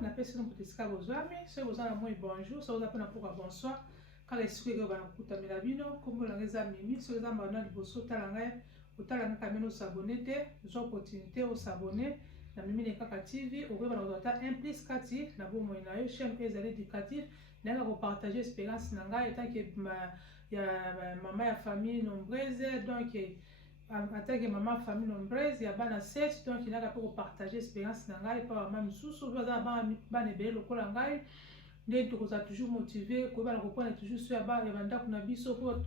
na pesi no potesika bozwami so bozana moi bonjour so bozapena pourquoi bonsoir kala esiko ke bana kutamela bino kombo na ngeza mimi so eza mbana liboso tala ngai otala nga kameno s'abonner te zo opportunité au s'abonner na mimi ne kaka TV okoyeba na kozata implice kati na bomoi na yo chaîne ezali éducative nanga ko partager expérience na ngai tant que ya mama ya famille nombreuse donc en tant que maman famille nombreuse ya bana 7 donc il a pas partager expérience na ngai pa mama misusu baza bana ebele lokola ngai nde tokoza toujours motivé koyeba na kopona toujours sur ya bandako na biso po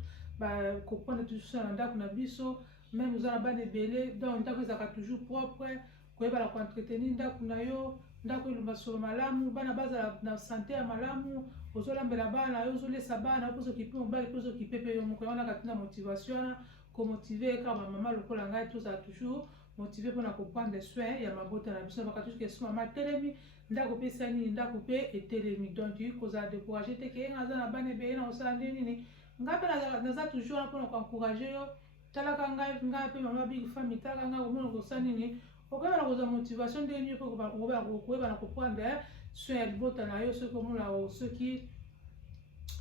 kopona toujours sur ya bandako na biso même oza na bana ebele donc ndako ezalaka toujours propre koyeba na koentretenir ndako na yo ndako elumba solo malamu bana bazala na santé ya malamu ozolambela bana yo ozolesa bana mpo ozokipe mobali mpo ozokipe mpe yo moko wana kati na motivation komotive kaka bamama lokola ngai tozala toujours motive mpona koprendre soin ya mabota na biso baka toujours keso mama telemi ndako mpe esali nini ndako mpe etelemi donc kozala découragé te ke aza na bana ebele na kosala nde nini ngai mpe naza toujours wana mpona koencourage yo talaka ngai mpe mama big famille talaka ngai komona kosala nini okoyeba na kozwa motivation nde nini mpe okoyeba na koprendre soin ya libota na yo soki omona soki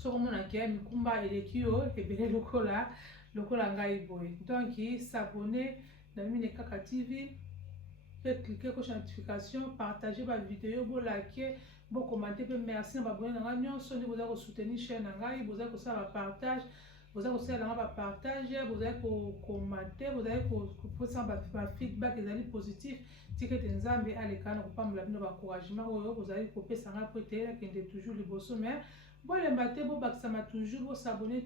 omona ke mikumba eleki yo ebele lokola ngai boye donc s'abonner na mimi ne kaka TV pe cliquer ko notification partager ba vidéo bo like bo commenter pe merci na babone na ngai nyonso ndi boza ko soutenir chaîne na ngai boza ko sala partage boza ko sala ba partage boza ko commenter boza ko posa ba feedback ezali positif tikete nzambe aleka na kopambola bino ba encouragement oyo bozali kopesa nga po te kende toujours liboso mais bolemba te bobakisama toujours bosabone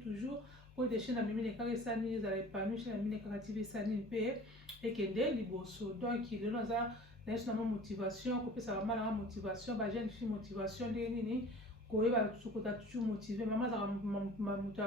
toujours pour des chaînes à mimi ne kaka esani ezala épanoui chaîne à mimi ne kaka TV esani mpe ekende liboso donc lelo naza na yesu na motivation kopesa bamala nga motivation ba jeune fille motivation nde nini koyeba sokota toujours motivé mama azaka moto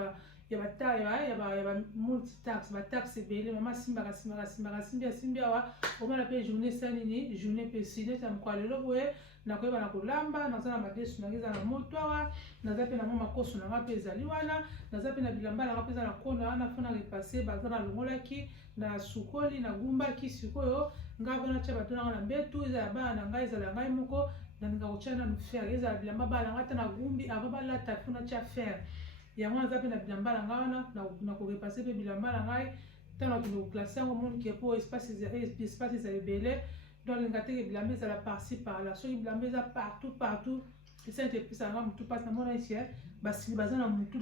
ya ba multitax bataxe ebele mama simbi awa omona mpe journée esali nini journée mpe sine ta mokwa lelo boye nakoyeba na kolamba naza na madesu nanga eza na moto awa naza mpe na mwa makoso nanga mpe ezali wana naza mpe na bilamba nanga mpe eza na kona wana mpo na repase baza na longolaki na sukoli na gumbaki sikoyo ngai mpo natya bato nanga na mbetu ezala bana na ngai ezala ngai moko nalinga kotya nanu fer ezala bilamba bana nanga ata na gumbi avant balata mpo natya fer yango naza mpe na bilamba na ngai wana na korepase mpe bilamba na ngai ntango nakende koklase yango monike mpo espace ezala ebele donc linga teke bilamba ezala par-ci par-là soki bilamba eza partout esali te epesa nanga mutu mpasi namona esi basili baza na mutu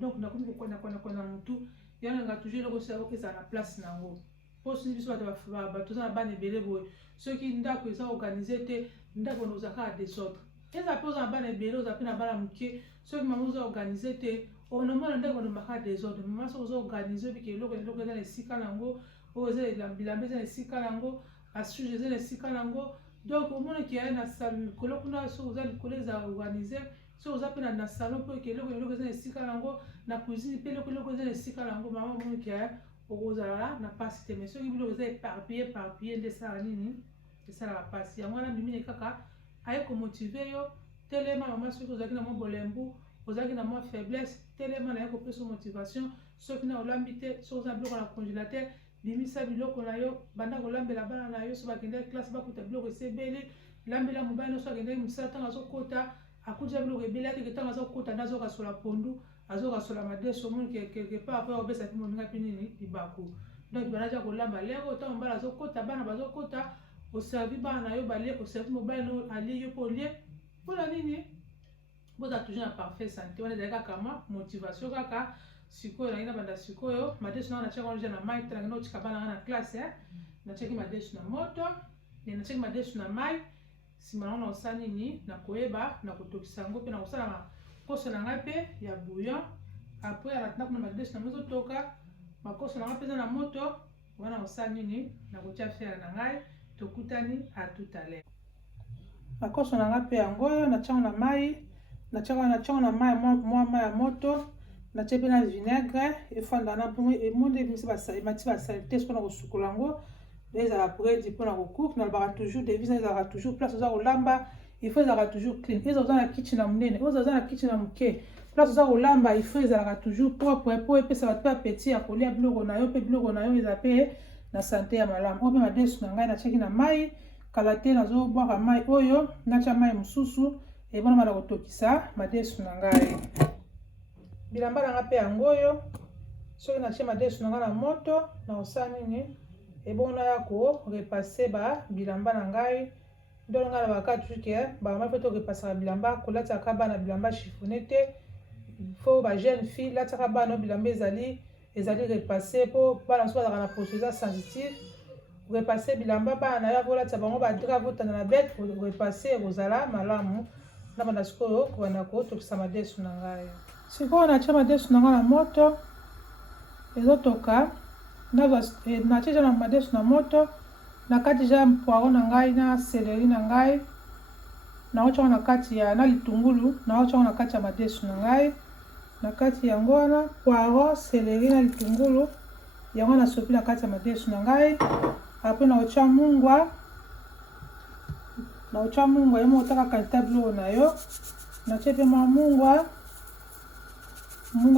donc nakomi kokwana na mutu yango linga toujours eloko ezala na place nango mpo soki biso bato eza na bana ebele boye soki ndako eza organize te ndako wana ozala kaka desordre eza mpe oza na bana ebele oza mpe na bana moke soki mama oza organize te onomona ndako wana omaka desordre mama soki oza organize obike eloko eza na esika nango oyo eza bilamba eza na esika nango asuje eza na esika nango donc omona ke ya na salon likolo kuna soki oza likolo eza organize soki oza mpe na salon mpo eke eloko eza na esika nango na cuisine mpe eloko eza na esika nango mama omona ke ya okozala na pasi te mais soki biloko eza éparpillé nde esalaka nini esalaka pasi yango wana mimi ne kaka aye komotive yo telema mama soki ozalaki na mwa bolembu ozalaki na mwa faiblesse telema na ye kopesa motivation soki na olambi te soki oza na biloko na congélateur bimisa biloko na yo banda kolambela bana na yo so bakendaki classe bakuta biloko esi ebele lambela mobali nyonso akendaki mosala ntango azokota akutisa biloko ebele ateke ntango azokota nde azokasola pondu azokasola madeso omoni quelque part mpo obesa mpe moninga mpe nini libaku donc banaja kolamba lego ntango mobali azokota bana bazokota oservi bana na yo balie oservi mobali no alie yo mpo olie mpona nini boza toujours na parfait santé wana ezali kaka ma motivation kaka sikoyo nangi na banda sikoyo madesu nanga natiaka wana na mai talanga naotika bana nga na classe natiaki madesu na moto natiaki madesu na mai nsima nango na kosala nini na koyeba na kotokisa yango mpe na kosala makoso na ngai mpe ya bouillon apres alatina kuna madesu na ngo ezotoka makoso na ngai mpe eza na moto wana kosala nini na kotia fere na ngai tokutani a tout à l'heure makoso na ngai mpe yango oyo natiango na mai natiango na mai mwa mai ya moto natie mpe na vinaigre efanda na mpo emonde emati basalite mpona kosukola yango ezala predi mpona kokuke nalobaka toujours devise ezalaka toujours place oza kolamba il faut ezalaka toujours clean eza oza na kitchen na monene oza na kitchen na moke place oza kolamba il faut ezalaka toujours propre mpo epesa bato mpe apeti ya kolia biloko na yo mpe biloko na yo ezala mpe na sante ya malamu oyo mpe madesu na ngai natiaki na mai kala te nazobwaka mai oyo natia mai mosusu ebonama na kotokisa madesu na ngai. Bilamba na nga mpe yango oyo soki natie madesu na nga na moto na kosala nini ebona ya korepase bilamba na ngai. Ndolo ngai na baka tuke bamama mpe torepasaka bilamba kolataka bana bilamba chifone te. Fo ba jeune fille lataka bana bilamba ezali repase po bana so bazaka na poso eza sensitive. Repase bilamba bana ya volatisa bango badra votana na bete repase ekozala malamu na banda sikoyo kobanda kotokisa madesu na ngai. Sikoyo natia madesu na ngai na moto ezotoka natie ja na madesu na moto nakati ja poireau na ngai na céleri na ngai naotiaka na kati ya na litungulu naotiaka na kati ya madesu na ngai na kati yango wana poireau céleri na litungulu yango na sopi na kati ya madesu na ngai. Après naotia mungwa yemo otaka kantita biloko na yo natie mpe mungwa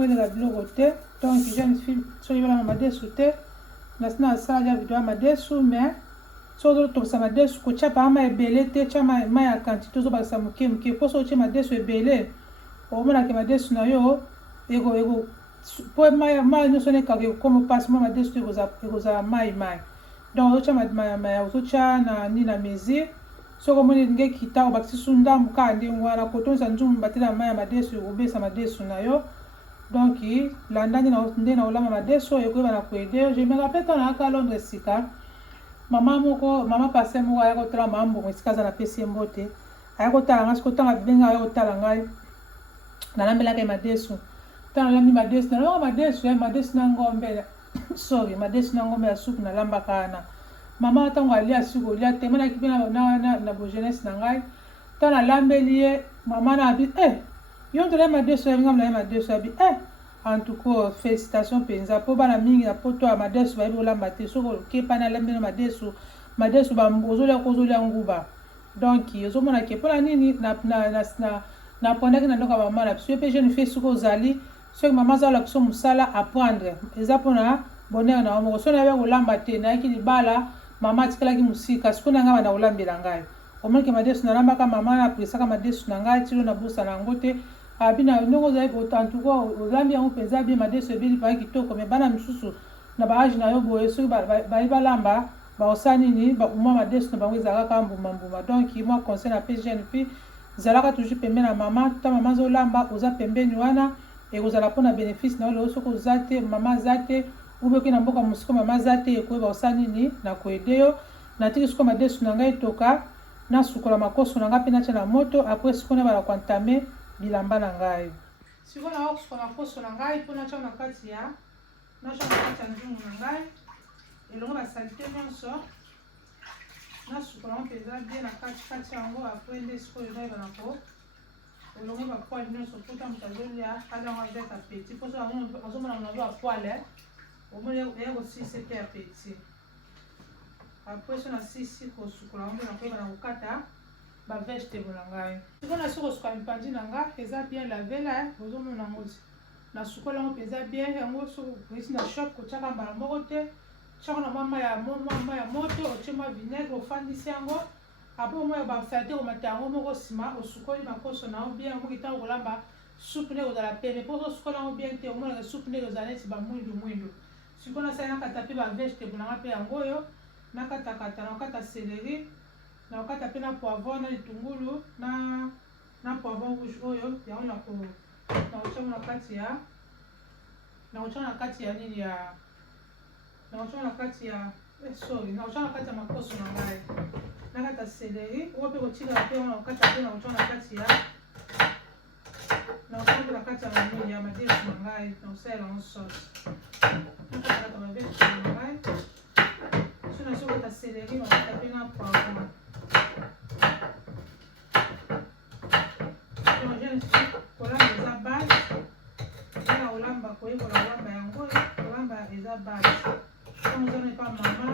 eleka biloko te donc jeune fille soki ebelanga madesu te nasina asala ja video ya madesu mais soki ozotokisa madesu kotia pa mai ebele te tia mai ya quantité ozobakisa moke moke mpo soki otie madesu ebele omonake madesu na yo po mai nyonso nekaka ekoma mpasi mwa madesu ekozala mai donc ozotia na mesure soki omoni elingi ekita obakisi su ndambu kaka ndenge wana kotonisa nzumu batela mai ya madesu ekobesa madesu na yo. Donc landa nde na olamba madesu ekoyeba na koede. Je me rappelle ntango nayaka Londres sika mama pase moko aya kotala mama mbongo esika aza napesi ye mbote aya kotala ngai siko ntango abenga aya kotala ngai nalambelaka ye madesu ntango nalambi madesu na ngombe sorry madesu na ngombe ya supu nalambaka wana mama ntango alia suku olia te manaki mpe na bojeunesse na ngai ntango nalambeli ye mama na abi yo ntola ye madesu yabinga mna ye madesu abi en tout cas félicitation mpenza mpo bana mingi na poto ya madesu bayebi kolamba te soki okepani alambeli madesu ozolia nguba donc ozomonake mpona nini napondaki na ndoko ya mama na biso ye mpe jeune fille soki ozali soki mama azala biso mosala apprendre eza mpona bonheur na omoko soki nayebi kolamba te nayaki libala mama atikalaki mosika sikoyo na ngai banda kolambela ngai omonike madesu nalambaka mama na apresaka madesu na ngai tilo na bosa na yango te abina ndenge ozali antuka olambi yango mpenza bie madesu ebeli mpaka kitoko me bana misusu na baage na yo boye soki bayi balamba bakosala nini mwa madesu na bango ezalaka kaka mbuma donc mwa conseil na pe jeune fille ezalaka toujours pembeni na mama ta mama azolamba oza pembeni wana ekozala mpona bénéfice na yo lelo soki oza te mama aza te ubioki na mboka mosiko mama aza te ekoyeba kosala nini na koede yo natiki sikoyo madesu na ngai etoka nasukola makoso na ngai mpe natia na moto apres sikoyo nabala koantame bilamba na ngai sikoyo nakosukola makoso na ngai mpo natia na kati ya nzungu na ngai elongo basalite nyonso nasukola ngo mpenza bien na kati yango apres nde sikoyo nayeba nako elongo bapoile nyonso mputa moto azolia alango avec apeti mpo soki azomona monazo bapoile omoni eya kosisi mpe apeti apres so nasisi kosukola ngo mpe nakoyeba na kokata bavegetable na ngai sikoyo nasi kosuka mipandi na ngai eza bien lavela ozomona yango nasukola yango mpenza bien yango soki esi na shop kotiaka mbala moko te tiaka na mwa mai ya moto otie mwa vinaigre ofandisi yango apres omoya basalite komata yango moko nsima osukoli makoso na yango bien yango kitanga kolamba supu nde kozala pene mpo osokola yango bien te omonaka supu nde kozala neti bamwindu sikoyo nasali nakata mpe bavegetable na ngai mpe yango oyo nakatakata nakokata céleri nakokata mpe na poivron na litungulu na poivron rouge oyo yango nakotiango na kati ya nini ya nakotiango na kati ya makoso na ngai nakata céleri oyo mpe kotikala mpe wana nakokata mpe nakotiango na kati ya ya madesu na ngai nakosalela yango sauce nakata mavegetable na ngai so nasokota céleri nakokata mpe na poivron kolamba eza base mpona kolamba koyekola kolamba yango kolamba eza base ntango ozana epa mama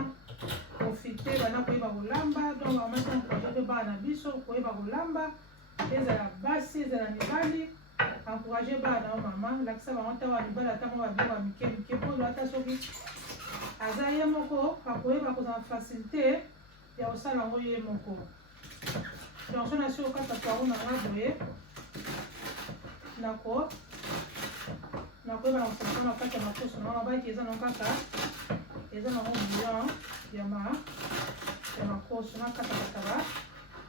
profite bana koyeba kolamba donc bamasi na projet mpe bana na biso koyeba kolamba ezala basi ezala mibali encourage bana na mama lakisa bango ntango ya mibali ata mwa babingo ya mike mpo ata soki aza ye moko akoyeba kozala facilité ya kosala yango ye moko. Donc so nasi kokata poaro na nga boye nakoyeba na kosala na kati ya makoso na nga bayaki eza nango kaka eza nango bouillon ya makoso nakatakata ba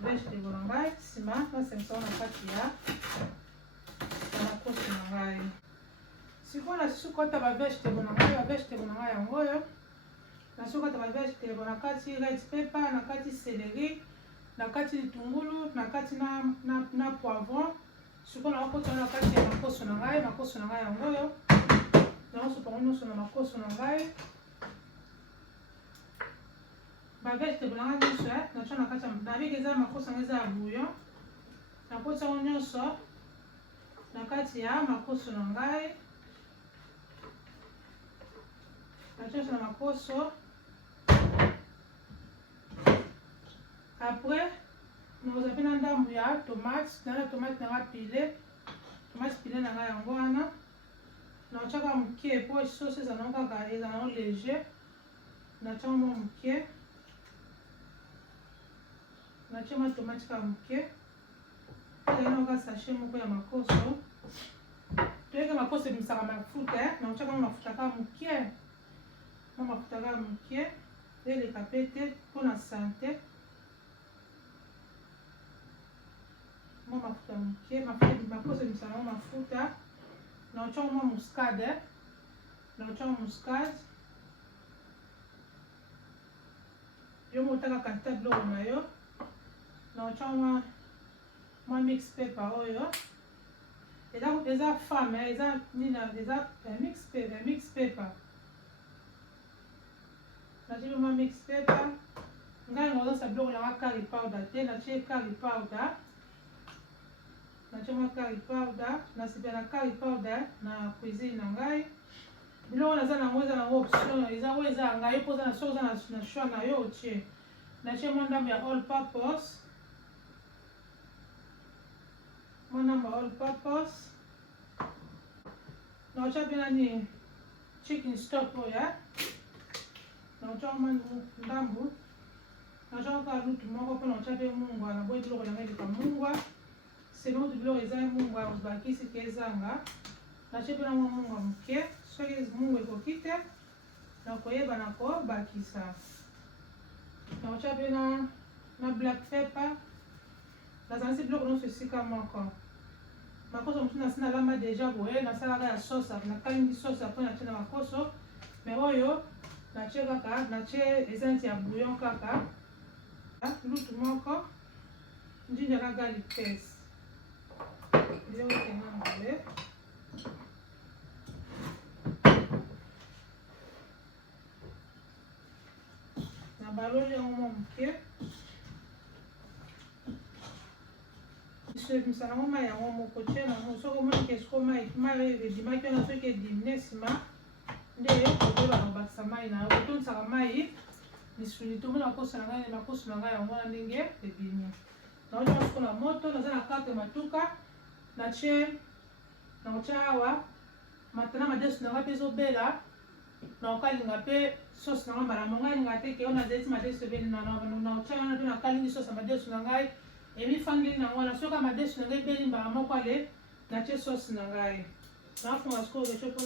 vegetable na ngai nsima nasengisa na kati ya makoso na ngai. Sikoyo nasusu kokata ba vegetable na ngai yango oyo nasusu kokata ba vegetable na kati red pepper, na kati celery, na kati litungulu, na kati na poivron. Sikoyo nakokota na kati ya makoso na ngai yango oyo nakosopango nyonso na makoso na ngai. Ba vegetable na ngai nyonso natya na kati ya nabiki eza makoso na ngai eza ya bouillon, nakota yango nyonso na kati ya makoso na ngai. Natya nyonso na makoso. Après nakozala mpe na ndambu ya tomate, na tomate na nga pile, tomate pile na ngai yango wana natyaka moke po sauce eza nango kaka eza nango léger. Natya mwa moke, natya mwa tomate kaka moke, ezali nango kaka sachet moko ya makoso. Toyeka makoso ebimisaka mafuta, natyaka mwa mafuta kaka moke, eleka pe te mpona sante. Mwa mafuta moke, makoso ebimisaka mwa mafuta. Naotya mwa muscade, yo motaka kantita biloko na yo. Naotya mwa mix pepper oyo eza femme, eza nina, eza mix pepper. Natya mwa mix pepper. Ngai ngozosala biloko nanga curry powder te, natya curry powder. Natya mwa curry powder, nasepela na curry powder na cuisine na ngai. Biloko naza nango eza nango option, eza oyo eza ya ngai mpo soki oza na choix na yo otie. Natya mwa ndambo ya all purpose, naotya mpe nani chicken stock oyo, naotya mwa ndambu, natya kaka lutu moko mpo naotya mpe mungwa, naboyi biloko na ngai eleka mungwa. Selon biloko eza mungwa bakisi ke ezanga. Natya mpe na mwa mungwa moke, soki mungwa ekoki te nakoyeba na kobakisa. Naotya mpe na black pepper. Nazalisi biloko nyonso esika moko. Makoso mosusu nasi nalamba deja boye nasalaka ya sauce, nakalingi sauce apres natya na makoso. Mais oyo natya kaka eza neti ya bouillon kaka. Lutu moko, ginger na garlic paste. Biloko ekena boye. Nabaloli yango mwa moke. Ebimisa nango mai yango moko tie nango. Soki omoni ke siko mai oyo edimaki wana soki edimine nsima nde okoyeba na kobakisa mai na yo. Otonisaka mai misuni tomoni makoso na ngai yango wana ndenge ebimi. Naotya masuko na moto, naza na karte matuka. Naotya awa matana madesu na ngai mpe ezobela. Naokalinga mpe sauce na ngai malamu. Ngai alinga te ke oyo nazalisi madesu ebeli naotya wana mpe nakalingi sauce ya madesu na ngai emifandeli nango wana. Soki madesu na ngai ebeli mbala moko ale natya sauce na ngai. Nafunga sikoyo kesho mpo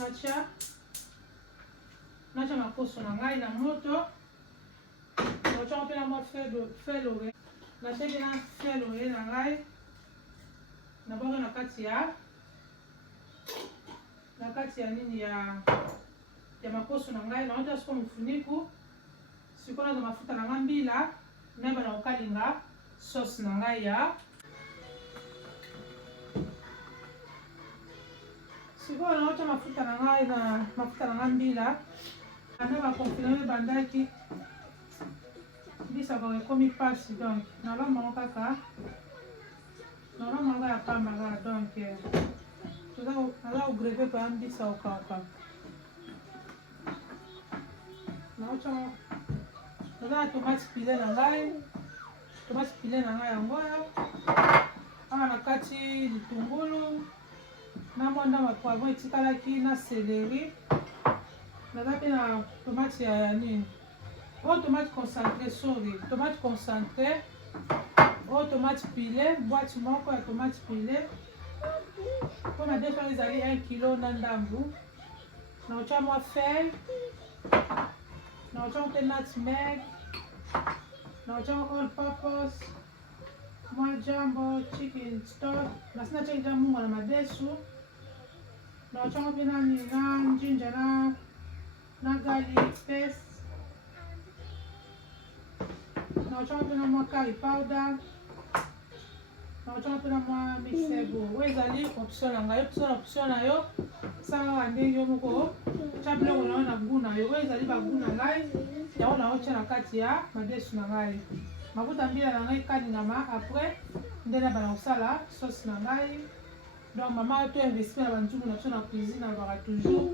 natya makoso na ngai na moto. Naotya mpe na mwa feuille laurier. Natya mpe na feuille laurier na ngai. Nabwaka na kati ya nini ya makoso na ngai. Naotya sikoyo mofuniku. Sikoyo naza mafuta na ngai mbila nayeba na kokalinga sauce na ngai ya. Sikoyo naotya mafuta na ngai mbila. Ana bakonfina ebandaki mbisa kaka ekomi pasi, donc nalamba ngo kaka ya pamba kaka. Donc naza kogreve mpo ya mbisa okaka. Naza na tomate pile na ngai yango oyo. Awa na kati litungulu na mwa ndambo ya poivron etikalaki na celery. Naza mpe na tomate ya nini Oh, tomate concentrée, sorry. Tomate concentrée. Oh, tomate pilée. Boîte moko ya tomate pilée. Pour ma défense, ils allaient 1 kg nandambu. Na ocha moi fel. Na ocha moi nutmeg. Na ocha moi all purpose. Moi jumbo chicken stock. Na sina cheki jamu na madesu. Na ocha moi na ginger na garlic paste. Na ocha moi curry powder. Na ocha moi mixebo. Wezali option na yo, option na yo. Sanga ndenge yo moko chapele ngona na guna yo ezali ba guna ngai ya na ocha na kati ya madesu na ngai mafuta mbila na ngai kaningama après ndena bana osala sauce na ngai donc maman to investir na banjumu na na cuisine na ba toujours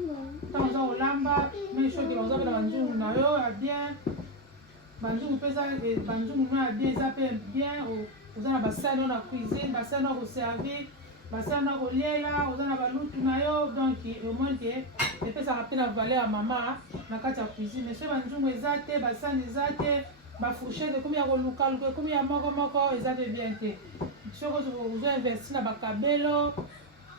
tant za olamba mais choki na za na banjumu na yo a bien banjumu pesa banjumu na bien za pe bien oza na basani na cuisine basani na servir basana kolela oza na balutu na yo donc au moins que epesaka mpe na valeur ya mama na kati ya cuisine so banzungu eza te basani eza te bafourchette ekomi ya kolukaluka ekomi ya moko eza pe bien te soki ozo investi na bakabelo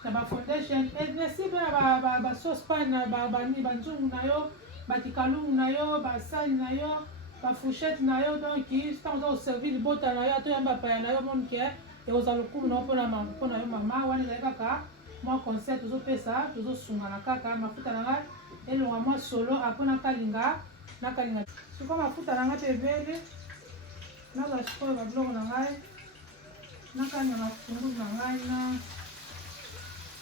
na bafoundation investi mpe na basauce pan na banzungu na yo bakikalungu na yo basani na yo bafourchette na yo donc ntango oza koservir libota na yo atoyamba paya na yo monike ekozala lokumu na mpona yo mama wana ezali kaka mwa concert tozopesa tozosungana kaka mafuta na ngai elonga mwa solo apo nakalinga sikoyo mafuta na ngai mpe ebele nazala sikoyo babiloko na ngai nakalinga matungulu na ngai na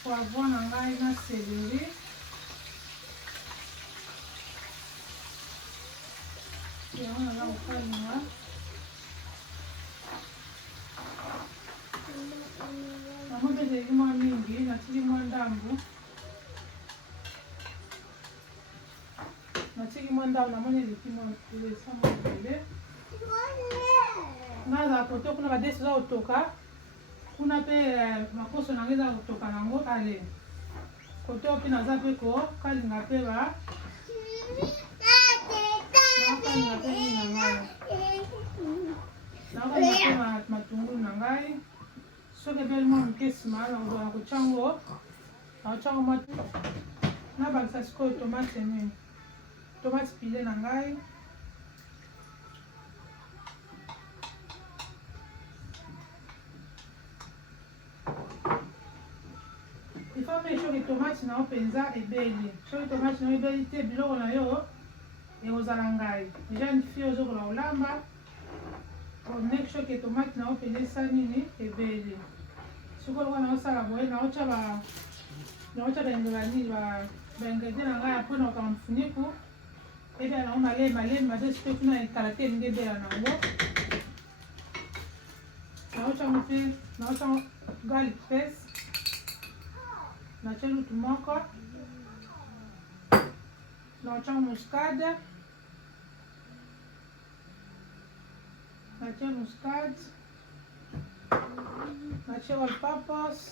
poivron na ngai na céleri yango naza kokalinga nango mpe ezalaki mwa mingi natiki mwa ndambu namoni eleki elesa mwa ebele nazala kote kuna badesi eza kotoka kuna mpe makoso nango eza kotoka nango ale kote mpe naza mpe kokalinga mpe nakalinga mpe nini na ngai nakalinga mpe matungulu na ngai soki ebeli mwa moke nsima nakozala kotyango naotyango mwa nabakisa sikoyo tomate nini tomate pile na ngai ifame soki tomate na yo mpenza ebeli soki tomate na yo ebeli te biloko na yo ekozala ngai deja ntifi ozokola kolamba make sure ke tomate na yo mpenza esa nini ebeli sikoyo lokola naosala boye naotya baingredient na ngai apres naoka mfuniku ebela nango malemi madesi mpe kuna ekala te elingi ebela nango naotyango mpe naotyango garlic paste natya lutu moko naotyango muscade natya muscade natya all purpose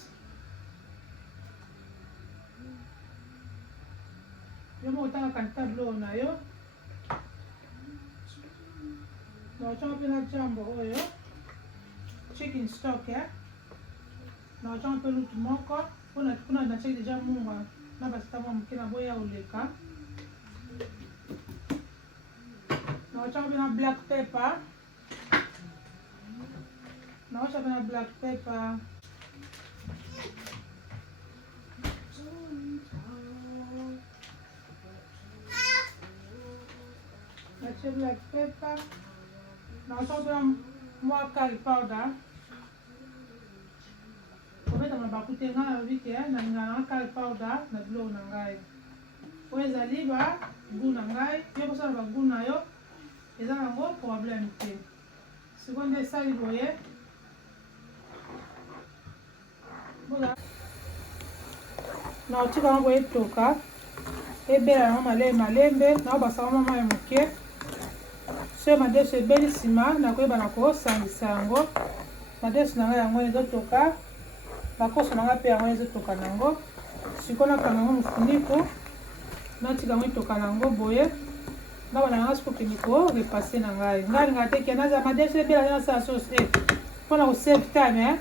yo moko otanga kantita biloko na yo naotyango mpe na jambo oyo chicken stock naotyango mpe lutu moko kuna natyaki deja munga na basita mwa moke na boya oleka naotyango mpe na black pepper naotya mpe na black pepper natya black pepper naotyango mpe na mwa curry powder kobeta na bakute ngai nalobi ke nalingana na curry powder na biloko na ngai oyo ezali bagu na ngai yo kosala bagu na yo eza nango problème te sikoyo nde esali boye naotika yango boye etoka ebela yango malembe naobasaka mwa mai moke soki madesu ebeli nsima nakoyeba na kosangisa yango madesu na ngai yango ezotoka bakoso na ngai mpe yango ezotoka nango sikoyo nakanga yango mofuniku natika yango etoka nango boye Ngaba na ngas kopini ko repasser na ngai. Ngai ngate ke naza madese bela na sa sauce pona ko save time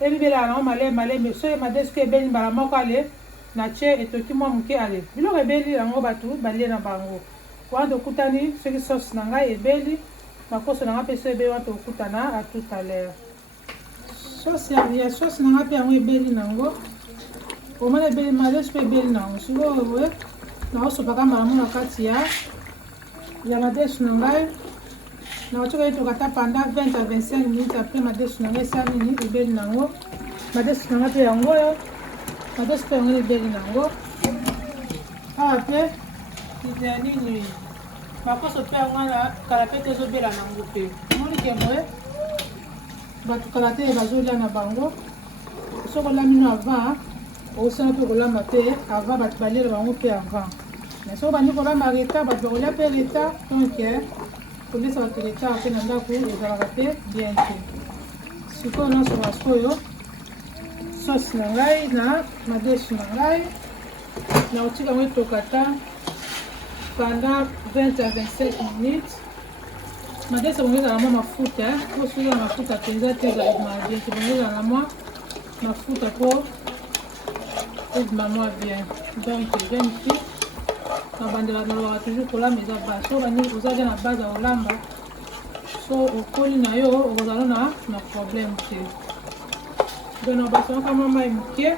ebi bela na male mais so madese ke beli mbala moko ale na che etoki mwa muke ale. Biloko ebeli yango batu balie na bango. Wana tokutani soki sauce na ngai ebeli makoso na ngai mpe so ebeli wana tokutana à tout à l'heure. Sauce ya sauce na ngai mpe yango ebeli nango. Omona ebeli madese mpe ebeli nango. Sikoyo naosopaka malamu na kati ya madese na ngai. Naotoka etokata pendant 20 à 25 minutes après madese na ngai esala nini ebeli nango. Madese na ngai mpe yango oyo madese mpe yango ebeli nango. Awa mpe ya nini makoso mpe yango wana kala mpe te ezobela nango mpe omoni ke boye bato kala te bazolia na bango. Soki olamino avant okosala mpe kolamba mpe avant bato baliela bango mpe avant. Mais soki bandi kolamba reta bato bakolia mpe reta donc kolisa bato reta mpe na ndako ezalaka mpe bien te. Sikoyo nasoka sikoyo sauce na ngai na madesu na ngai naotika yango etokata pendant 20 à 25 minutes. Madese bongeza na mwa mafuta po soki na mafuta mpenza te ezalaka bien te bongeza na mwa mafuta po ezima mwa bien. Donc j'aime ici na bandela nalobaka toujours kolamba eza base so bani ozalia na base ya kolamba so okoli na yo okozala na problème te. Donc nabasanaka mwa mai moke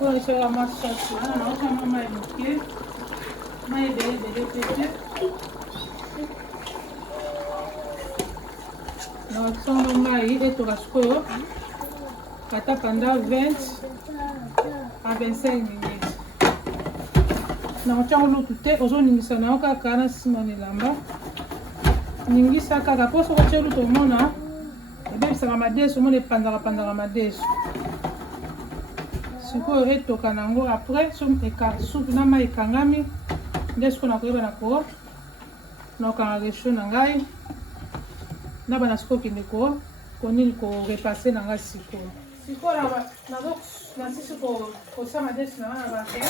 oyo esalaka mwa sauce wana naoka mwa mai moke mai ebele te te naosanga mai etoka sikoyo kata pendant 20 à 25 minutes. Naotiango lutu te ozoningisa nango kaka na nsima na elamba ningisa kaka mpo soki otie lutu omona ebebisaka madesu omona epanzaka madesu. Sikoyo etoka nango après supu na mai ekangami nde sikoyo nakoyeba nakokanga resho na ngai na bana sikoyo kende konini korepase na ngai sikoyo. Sikoyo nasisi kosala madesu na ngai na bake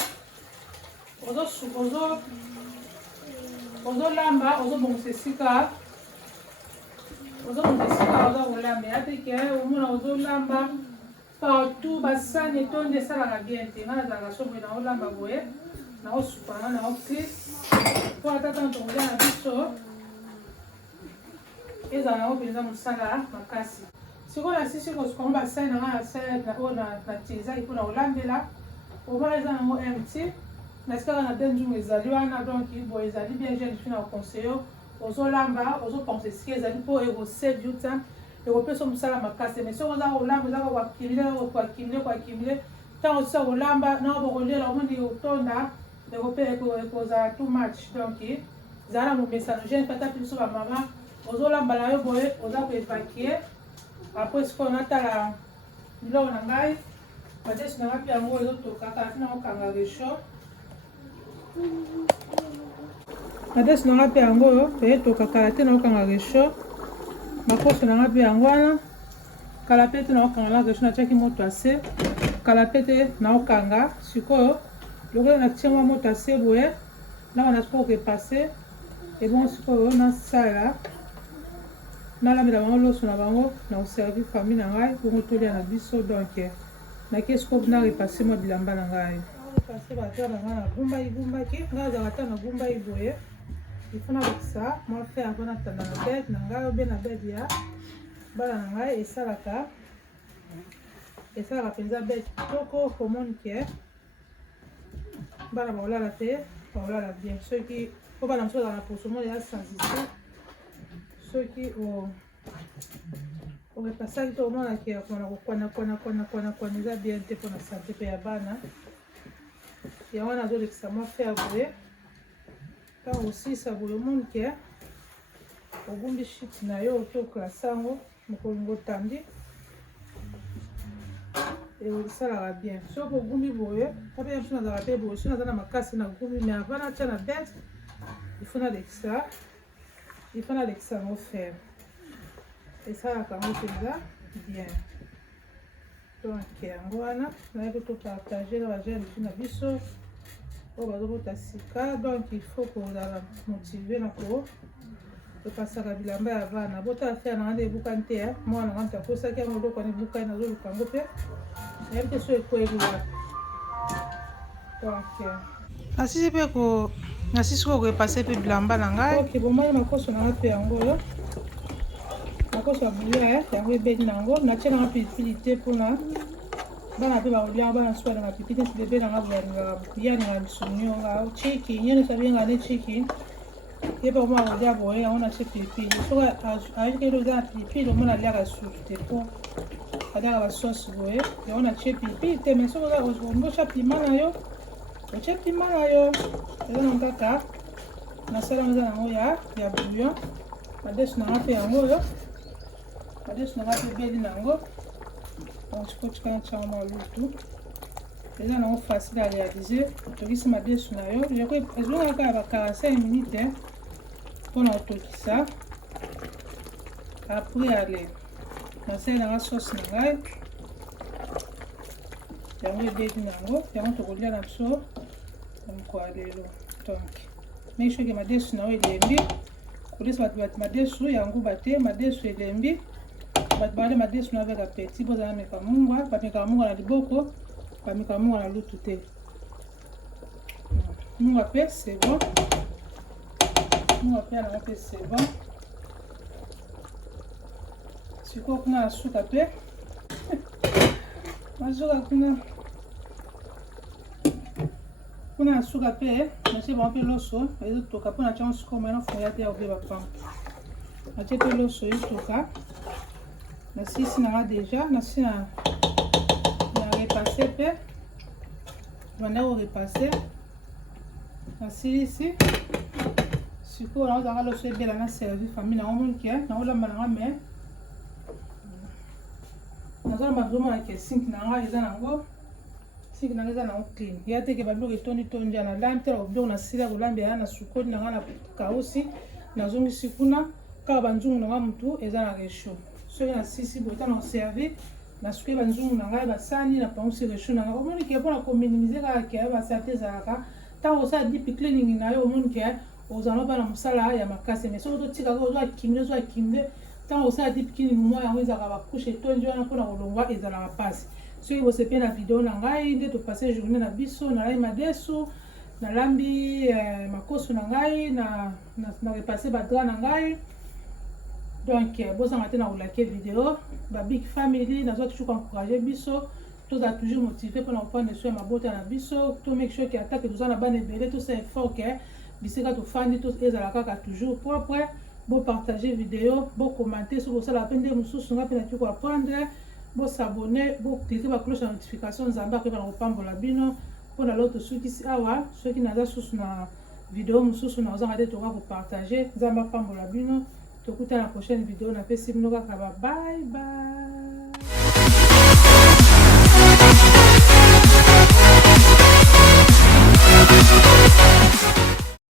ozolamba ozobongisa esika oza kolamba ya teke omona ozolamba partout basani etondi esalaka bien te nga nazalaka so boye naolamba boye naosupa nga naokri mpo ata ntango tokolia na biso ezala nango mpenza mosala makasi. Sikoyo nasisi kosuka ngo basani na nga oyo natizaki mpona kolambela omona eza nango mt nasikaka na benjungu ezali wana donc boye ezali bien jeune fille na conseiller ozolamba ozopense esika ezali mpo ekosave you time ekopesa mosala makasi. Mais soki oza kolamba ezaka koakimile ntango osisa kolamba nao bokolela omoni otonda ekozala too much. Donc ezala na momesano jeune fille ata biso bamama ozolamba na yo boye oza koevacue apres sikoyo natala biloko na ngai madesu na ngai mpe yango ezotokaka mpena kokanga resho madesu na ngai mpe yango oyo eyetokaka te naokanga resho makoso na ngai mpe yango wana kala pe te naokanga na resho natiaki moto ase kala pe te naokanga. Sikoyo lokola natia mwa moto ase boye naka na sikoyo kokepase ebongo sikoyo nasala nalambela bango loso na bango na koservi famille na ngai bongo tolia na biso. Donc nake sikoyo na repase mwa bilamba na ngai repase bato na ngai nabumbaki ngai azalaka ta nabumbai boye ifo nabakisa mwa fe yango natanda na bede na ngai obe na bede ya bana na ngai esalaka mpenza bede kitoko omoni ke bana bakolala te bakolala bien soki po bana mosusu azala na poso mona ya sensité soki orepasaki to omonaki akona kokwana eza bien te mpona sante mpe ya bana yango nazolekisa mwa fe ya boye ntango osisa boye omoni ke ogumbi shiti na yo otokola sango mokolingo otandi esalaka bien. Soki ogumbi boye ape ya biso nazalaka mpe boye soki naza na makasi na gumbi mais avant natia na bete ifo nalekisa yango fer esalaka yango mpenza bien. Donc yango wana nayebi topartage na bajeune fille na biso oyo bazobota sika, donc il faut kozala motive na kopasaka bilamba ya bana. Botala fere na nga nde ebukani te, mwana na nga nte akosaki yango eloko wana ebukani nazoluka yango mpe nayebi te so ekweli wapi. Donc nasisi mpe nasisi koepase mpe bilamba na ngai. Ok, bomoni makoso na nga mpe yango oyo makoso ya bulia yango ebeli na yango natie nanga pilipili te mpona bana mpe bakolia bana so balingaka pilipili neti bebe nanga boyaningaka misuni yonga chicken ye nyonso abengaka ne chicken ye mpe omona kolia boye yango natie pilipili soki ayokeli oza na pilipili omona aliaka suki te mpo aliaka basosi boye yango natie pilipili te mais soki ombosa pima na yo otie pima na yo eza nango kaka nasala eza nango ya bouillon madesu nanga mpe yango oyo madesu nanga mpe ebeli nango donc sikotika na tiango mwa lutu eza nango facile à réaliser otokisi madesu na yo ezongaka ya ba 45 minutes mpona otokisa après ale nasali nanga sauce na ngai yango ebeli nango yango tokolia na biso na mokolo ya lelo. Donc make sure ke madesu na yo elembi kolesa bato madesu yango bate madesu elembi bato bale madesu na avec appétit bozala meka mungwa bamekaka mungwa na liboko bamekaka mungwa na lutu te mungwa mpe c'est bon mungwa mpe yango mpe c'est bon sikoyo kuna na suka mpe nazoka kuna na suka mpe natie bango mpe loso ezotoka mpo natie yango sikoyo mayena foya te ya kobeba pampa natie mpe loso ezotoka nasisi nanga deja nasisi na repasse mpe banda korepasse nasilisi sikoyo naozanga loso ebela na servi famille nango monike naolamba nanga me nazolamba zomona ke sink nanga eza nango sink nanga eza nango clean ya teke babiloko etondi ya na lambi tala babiloko nasila kolambela ya na sukoli nanga na kausi nazongisi kuna kaka banzungu nanga mutu eza na resho soki nasisi boye tana oservi nasuki banzungu na ngai basani na pangusi resho na ngai omoni ke mpona kominimize kaka ke basala te ezalaka ntango osala deep cleaning na yo omoni ke ozala bana mosala ya makasi mais soki ozotikaka ozwa kimde ntango osala deep cleaning mwa yango ezalaka bakushe etondi wana mpona kolongwa ezalaka mpasi soki bosepe na video na ngai nde topase journée na biso nalai madesu nalambi makoso na ngai na repase badra na ngai. Donc bozanga te na kolake video ba big family nazwa toujours encourager biso toza toujours motivé mpona koprendre soin ya mabota na biso to make sure ke atake toza na bana ebele tosa effort ke bisika tofandi ezala kaka toujours propre bopartage video bokommente so bosala mpe nde mosusu nga mpe naki koapprendre bosabone boklike bacloche ya notification nzambe akoyeba na kopambola bino mpona lelo tosukisi awa soki naza susu na video mosusu na ozanga te toka kopartage nzambe apambola bino tokutana na prochaine video napesi bino kaka ba bye bye.